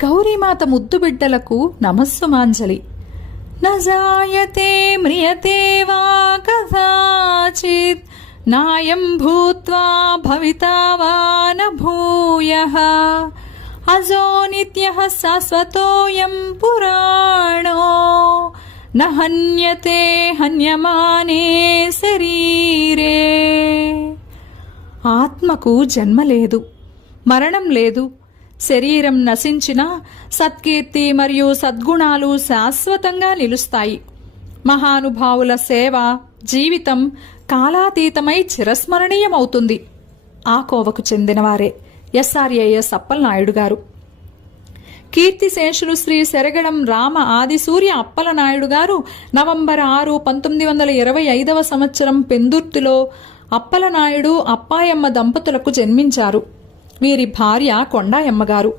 గౌరీమాత ముద్దు బిడ్డలకు నమస్సుమాంజలి. నజాయతే మ్రియతే వా కదాచిత్ నాయం భూత్వా భవితా వా న భూయః అజో నిత్యః శాశ్వతోయం పురాణో న హన్యతే హన్యమానే శరీరే. ఆత్మకు జన్మ లేదు, మరణం లేదు. శరీరం నశించినా సత్కీర్తి మరియు సద్గుణాలు శాశ్వతంగా నిలుస్తాయి. మహానుభావుల సేవ, జీవితం కాలాతీతమై చిరస్మరణీయమవుతుంది. ఆ కోవకు చెందినవారే ఎస్ఆర్ఏఎస్ అప్పలనాయుడు గారు. కీర్తిశేషులు శ్రీ శరగడం రామ ఆదిసూర్య అప్పలనాయుడు గారు నవంబర్ 6, 1925 సంవత్సరం పెందుర్తిలో అప్పలనాయుడు అప్పాయమ్మ దంపతులకు జన్మించారు. వీరి భార్య కొండాయమ్మ గారు.